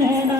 and